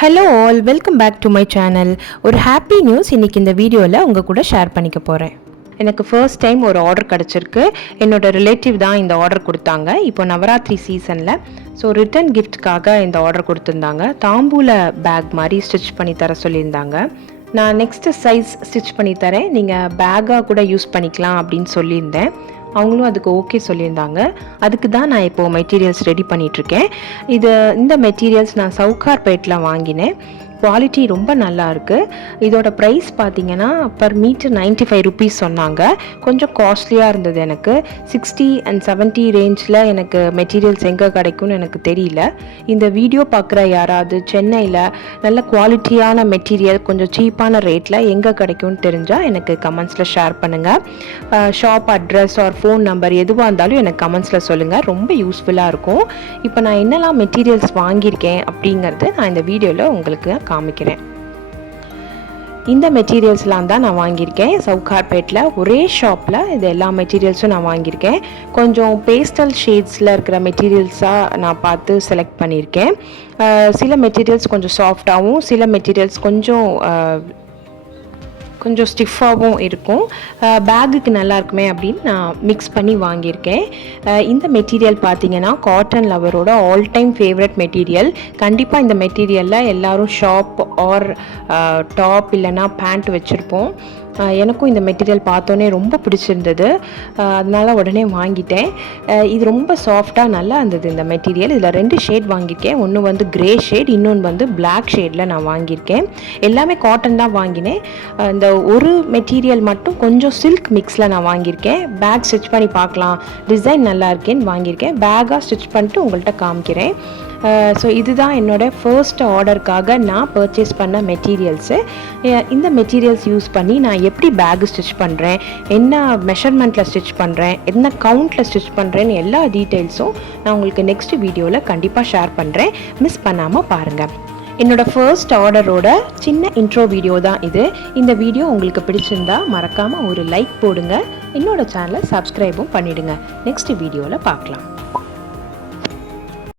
Hello all, welcome back to my channel. ஒரு happy news இன்றைக்கி இந்த வீடியோவில் உங்கள் கூட ஷேர் பண்ணிக்க போகிறேன். எனக்கு ஃபர்ஸ்ட் டைம் ஒரு ஆர்டர் கிடச்சிருக்கு. என்னோடய ரிலேட்டிவ் தான் இந்த ஆர்டர் கொடுத்தாங்க. இப்போ நவராத்திரி சீசனில் ஸோ ரிட்டன் கிஃப்ட்காக இந்த ஆர்டர் கொடுத்துருந்தாங்க. தாம்பூல பேக் மாதிரி ஸ்டிச் பண்ணி தர சொல்லியிருந்தாங்க. நான் நெக்ஸ்ட்டு சைஸ் ஸ்டிச் பண்ணி தரேன், நீங்கள் பேக்காக கூட யூஸ் பண்ணிக்கலாம் அப்படின்னு சொல்லியிருந்தேன். அவங்களும் அதுக்கு ஓகே சொல்லியிருந்தாங்க. அதுக்கு தான் நான் இப்போது மெட்டீரியல்ஸ் ரெடி பண்ணிகிட்ருக்கேன். இந்த மெட்டீரியல்ஸ் நான் சவுகார்பேட்டில் வாங்கினேன். குவாலிட்டி ரொம்ப நல்லா இருக்குது. இதோட ப்ரைஸ் பார்த்தீங்கன்னா பர் மீட்டர் 95 ருபீஸ் சொன்னாங்க. கொஞ்சம் காஸ்ட்லியாக இருந்தது. எனக்கு 60 and 70 ரேஞ்சில் எனக்கு மெட்டீரியல்ஸ் எங்கே கிடைக்கும்னு எனக்கு தெரியல. இந்த வீடியோ பார்க்குற யாராவது சென்னையில் நல்ல குவாலிட்டியான மெட்டீரியல் கொஞ்சம் சீப்பான ரேட்டில் எங்கே கிடைக்கும்னு தெரிஞ்சால் எனக்கு கமெண்ட்ஸில் ஷேர் பண்ணுங்கள். Shop address or phone number எதுவாக இருந்தாலும் எனக்கு கமெண்ட்ஸில் சொல்லுங்கள். ரொம்ப யூஸ்ஃபுல்லாக இருக்கும். இப்போ நான் என்னெல்லாம் மெட்டீரியல்ஸ் வாங்கியிருக்கேன் அப்படிங்கிறது நான் இந்த வீடியோவில் உங்களுக்கு காமிக்கிறேன். இந்த மெட்டீரியல்ஸ்லாம் தான் நான் வாங்கியிருக்கேன். சவுகார்பேட்டில் ஒரே ஷாப்பில் இது எல்லா மெட்டீரியல்ஸும் நான் வாங்கியிருக்கேன். கொஞ்சம் பேஸ்டல் ஷேட்ஸில் இருக்கிற மெட்டீரியல்ஸாக நான் பார்த்து செலக்ட் பண்ணியிருக்கேன். சில மெட்டீரியல்ஸ் கொஞ்சம் சாஃப்டாகவும், சில மெட்டீரியல்ஸ் கொஞ்சம் ஸ்டிஃபாகவும் இருக்கும். பேக்குக்கு நல்லா இருக்குமே அப்படின்னு நான் மிக்ஸ் பண்ணி வாங்கியிருக்கேன். இந்த மெட்டீரியல் பார்த்தீங்கன்னா காட்டன் லவரோட ஆல் டைம் ஃபேவரட் மெட்டீரியல். கண்டிப்பாக இந்த மெட்டீரியலில் எல்லோரும் ஷாப் ஆர் டாப் இல்லைன்னா பேண்ட் வச்சுருப்போம். எனக்கும் இந்த மெட்டீரியல் பார்த்தோன்னே ரொம்ப பிடிச்சிருந்தது. அதனால் உடனே வாங்கிட்டேன். இது ரொம்ப சாஃப்டாக நல்லா இருந்தது இந்த மெட்டீரியல். இதில் 2 ஷேட் வாங்கியிருக்கேன். ஒன்று வந்து கிரே ஷேட், இன்னொன்று வந்து பிளாக் ஷேடில் நான் வாங்கியிருக்கேன். எல்லாமே காட்டன் தான் வாங்கினேன். இந்த ஒரு மெட்டீரியல் மட்டும் கொஞ்சம் சில்க் மிக்ஸில் நான் வாங்கியிருக்கேன். பேக் ஸ்டிச் பண்ணி பார்க்கலாம், டிசைன் நல்லா இருக்கேன்னு வாங்கியிருக்கேன். பேக்காக ஸ்டிச் பண்ணிட்டு உங்கள்கிட்ட காமிக்கிறேன். ஸோ இதுதான் என்னோடய ஃபர்ஸ்ட் ஆர்டருக்காக நான் பர்ச்சேஸ் பண்ண மெட்டீரியல்ஸு. இந்த மெட்டீரியல்ஸ் யூஸ் பண்ணி நான் எப்படி பேக் ஸ்டிச் பண்ணுறேன், என்ன மெஷர்மெண்ட்டில் ஸ்டிச் பண்ணுறேன், என்ன கவுண்டில் ஸ்டிச் பண்ணுறேன்னு எல்லா டீட்டெயில்ஸும் நான் உங்களுக்கு நெக்ஸ்ட் வீடியோவில் கண்டிப்பாக ஷேர் பண்ணுறேன். மிஸ் பண்ணாமல் பாருங்கள். என்னோடய ஃபர்ஸ்ட் ஆர்டரோட சின்ன இன்ட்ரோ வீடியோ தான் இது. இந்த வீடியோ உங்களுக்கு பிடிச்சிருந்தா மறக்காமல் ஒரு லைக் போடுங்க. என்னோடய சேனலை சப்ஸ்கிரைபும் பண்ணிவிடுங்க. நெக்ஸ்ட் வீடியோவில் பார்க்கலாம்.